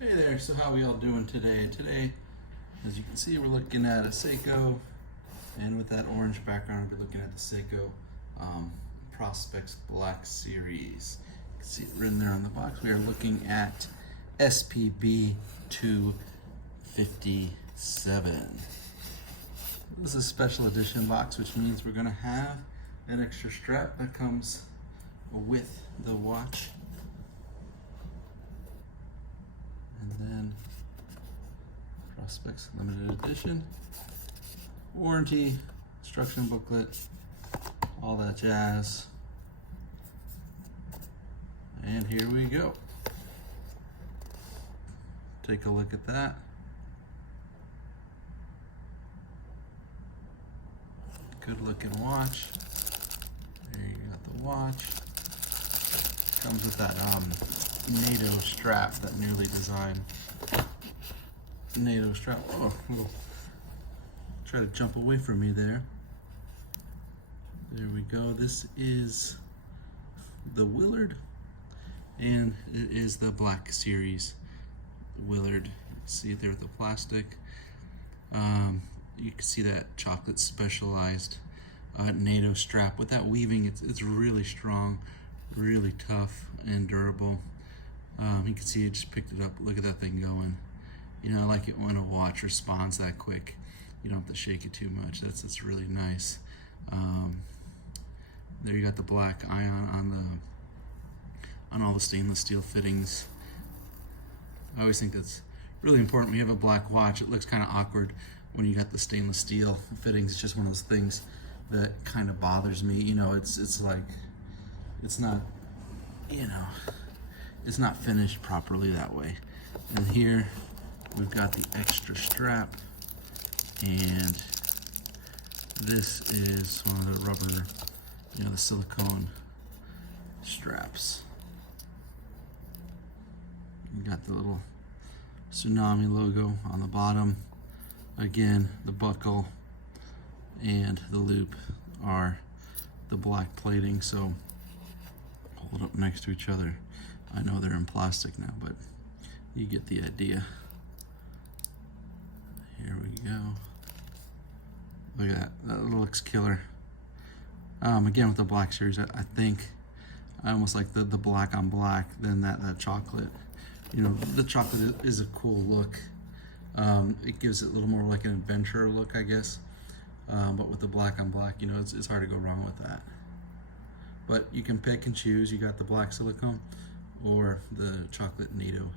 Hey there, so how are we all doing today? Today, as you can see, we're looking at a Seiko, and with that orange background, we're looking at the Seiko Prospex Black Series. You can see it written there on the box. We are looking at SPB257. This is a special edition box, which means we're going to have an extra strap that comes with the watch. And then Prospex limited edition, warranty, instruction booklet, all that jazz. And here we go. Take a look at that. Good looking watch. There you got the watch. Comes with that NATO strap, that newly designed NATO strap. Oh, we'll try to jump away from me there. There we go. This is the Willard, and it is the Black Series Willard. See it there with the plastic. You can see that chocolate specialized NATO strap. With that weaving, it's really strong, really tough and durable. You can see it just picked it up. Look at that thing going. You know, I like it when a watch responds that quick. You don't have to shake it too much. That's really nice. There you got the black ion on all the stainless steel fittings. I always think that's really important. When you have a black watch, it looks kind of awkward when you got the stainless steel fittings. It's just one of those things that kind of bothers me. You know, it's like, it's not, you know, it's not finished properly that way. And here we've got the extra strap, and this is one of the rubber, you know, the silicone straps. You got the little tsunami logo on the bottom. Again, the buckle and the loop are the black plating, so hold up next to each other. I know they're in plastic now, but you get the idea. Here we go. Look at that. That looks killer. Again, with the Black Series, I think I almost like the black on black than that chocolate. You know, the chocolate is a cool look. It gives it a little more like an adventurer look, I guess. But with the black on black, you know, it's hard to go wrong with that. But you can pick and choose. You got the black silicone or the chocolate NATO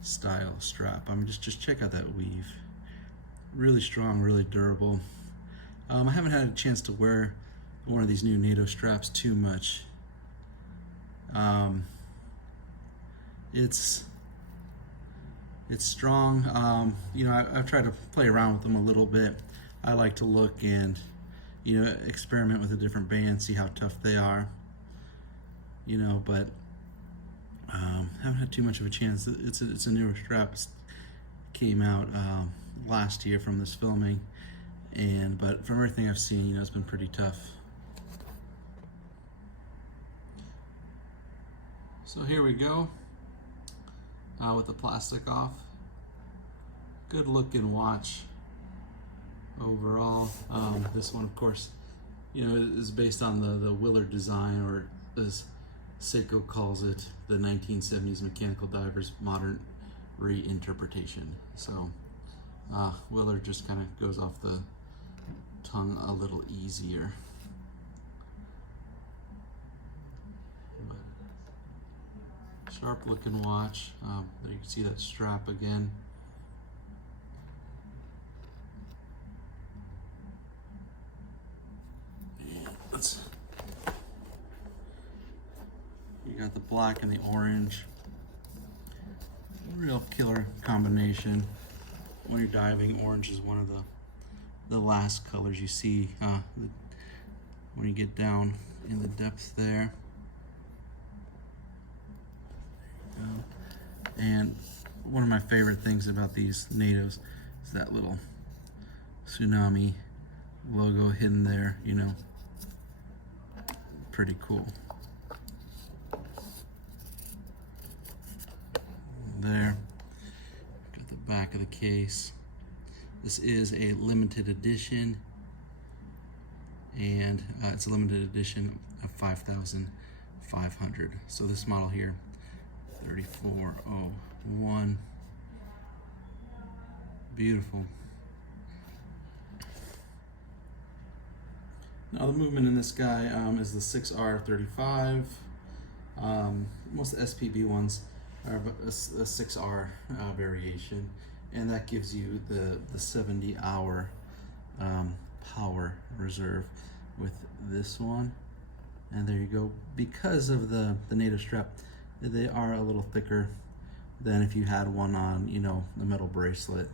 style strap. I mean, just check out that weave. Really strong, really durable. I haven't had a chance to wear one of these new NATO straps too much. It's strong. You know, I've tried to play around with them a little bit. I like to look and, you know, experiment with a different band, see how tough they are. You know, but haven't had too much of a chance. It's a newer strap. It came out last year from this filming, but from everything I've seen, you know, it's been pretty tough. So here we go, with the plastic off. Good looking watch overall. This one, of course, you know, is based on the Willard design, or as Seiko calls it, the 1970s mechanical diver's modern reinterpretation. So Willard just kind of goes off the tongue a little easier. But sharp looking watch. There you can see that strap again. You got the black and the orange. Real killer combination. When you're diving, orange is one of the last colors you see when you get down in the depths there. There you go. And one of my favorite things about these NATOs is that little tsunami logo hidden there, you know. Pretty cool. There. back of the case. This is a limited edition, and it's a limited edition of 5,500. So this model here, 3401, beautiful. Now the movement in this guy is the 6R35. Most of the SPB ones are a 6R variation, and that gives you the 70-hour power reserve with this one. And there you go. Because of the NATO strap, they are a little thicker than if you had one on, you know, the metal bracelet.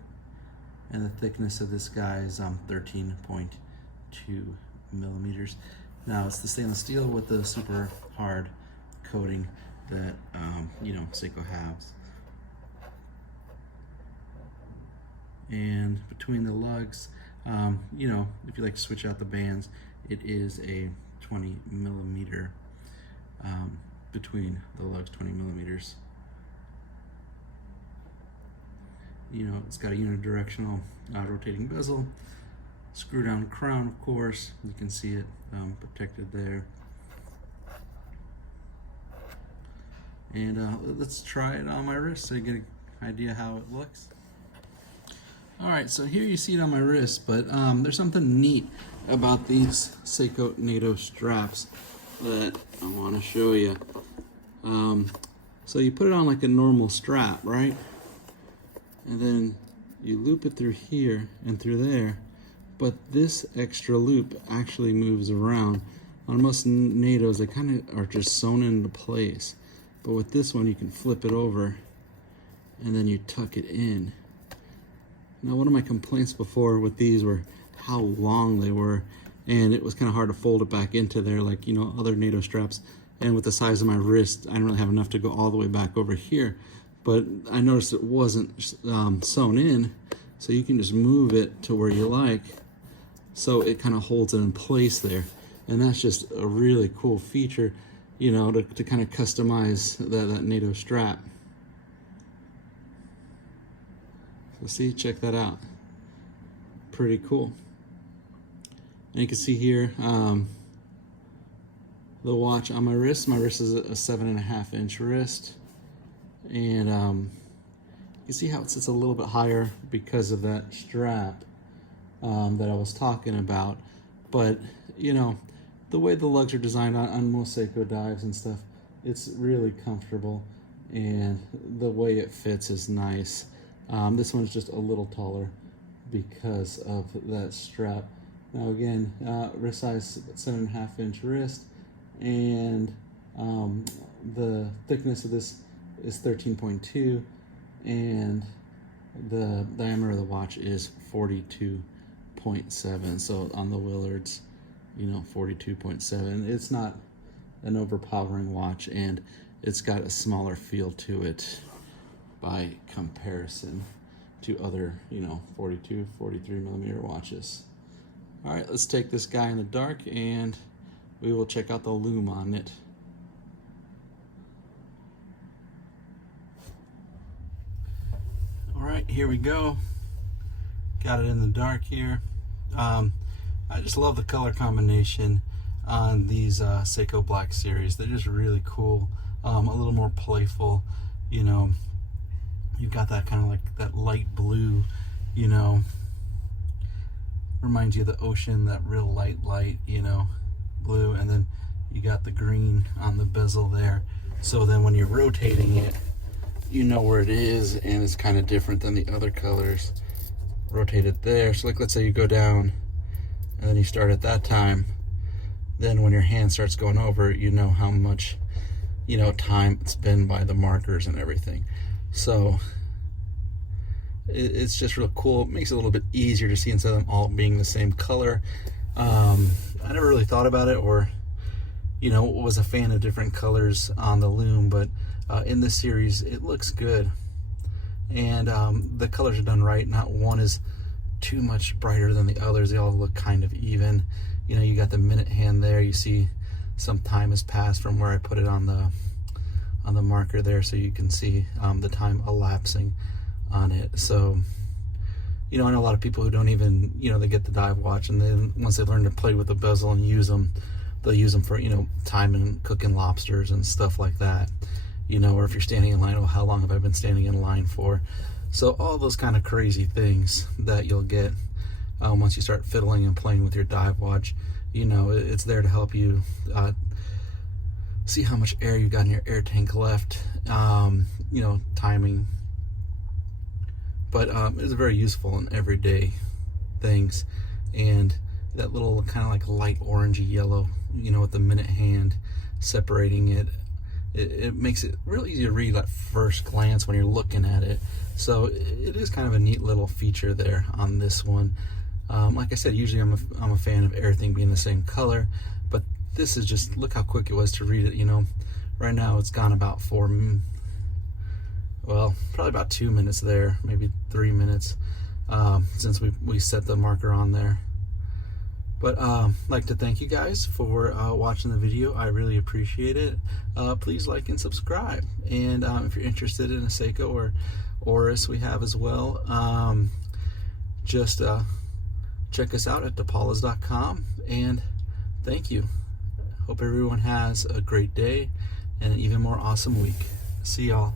And the thickness of this guy is 13.2 millimeters. Now it's the stainless steel with the super hard coating that you know, Seiko has. And between the lugs, you know, if you like to switch out the bands, it is a 20 millimeter between the lugs, 20 millimeters. You know, it's got a unidirectional rotating bezel, screw down crown, of course. You can see it protected there. And let's try it on my wrist so you get an idea how it looks. Alright, so here you see it on my wrist, but there's something neat about these Seiko NATO straps that I want to show you. So you put it on like a normal strap, right? And then you loop it through here and through there, but this extra loop actually moves around. On most NATOs, they kind of are just sewn into place. But with this one, you can flip it over and then you tuck it in. Now, one of my complaints before with these were how long they were, and it was kind of hard to fold it back into there like, you know, other NATO straps. And with the size of my wrist, I didn't really have enough to go all the way back over here. But I noticed it wasn't sewn in, so you can just move it to where you like, so it kind of holds it in place there. And that's just a really cool feature, you know, to kind of customize that NATO strap. So see, check that out. Pretty cool. And you can see here the watch on my wrist. My wrist is a 7.5 inch wrist. And you can see how it sits a little bit higher because of that strap that I was talking about. But, you know, the way the lugs are designed on most Seiko dives and stuff, it's really comfortable, and the way it fits is nice. This one's just a little taller because of that strap. Now again, wrist size 7.5 inch wrist, and the thickness of this is 13.2, and the diameter of the watch is 42.7. So on the Willards, you know, 42.7. It's not an overpowering watch, and it's got a smaller feel to it by comparison to other, you know, 42, 43 millimeter watches. All right, let's take this guy in the dark and we will check out the lume on it. All right, here we go. Got it in the dark here. I just love the color combination on these Seiko Black Series. They're just really cool, a little more playful, you know. You've got that kind of like that light blue, you know, reminds you of the ocean, that real light, you know, blue. And then you got the green on the bezel there. So then when you're rotating it, you know where it is, and it's kind of different than the other colors. Rotate it there. So like, let's say you go down and then you start at that time. Then when your hand starts going over, you know how much, you know, time it's been by the markers and everything. So it's just real cool. It makes it a little bit easier to see instead of them all being the same color. I never really thought about it, or, you know, was a fan of different colors on the lume, but in this series it looks good, and the colors are done right. Not one is too much brighter than the others. They all look kind of even. You know, you got the minute hand there. You see some time has passed from where I put it on the marker there, so you can see the time elapsing on it. So, you know, I know a lot of people who don't even, you know, they get the dive watch, and then once they learn to play with the bezel and use them, they'll use them for, you know, timing cooking lobsters and stuff like that. You know, or if you're standing in line, oh, how long have I been standing in line for? So all those kind of crazy things that you'll get once you start fiddling and playing with your dive watch. You know, it's there to help you see how much air you got in your air tank left, you know, timing. But it's very useful in everyday things. And that little kind of like light orangey yellow, you know, with the minute hand separating it, it makes it real easy to read at first glance when you're looking at it. So it is kind of a neat little feature there on this one. Like I said, usually I'm a fan of everything being the same color, but this is just, look how quick it was to read it. You know, right now it's gone about probably about 2 minutes there, maybe 3 minutes, since we set the marker on there. But I'd like to thank you guys for watching the video. I really appreciate it. Please like and subscribe. And if you're interested in a Seiko or Oris we have as well, just check us out at depalas.com. And thank you. Hope everyone has a great day and an even more awesome week. See y'all.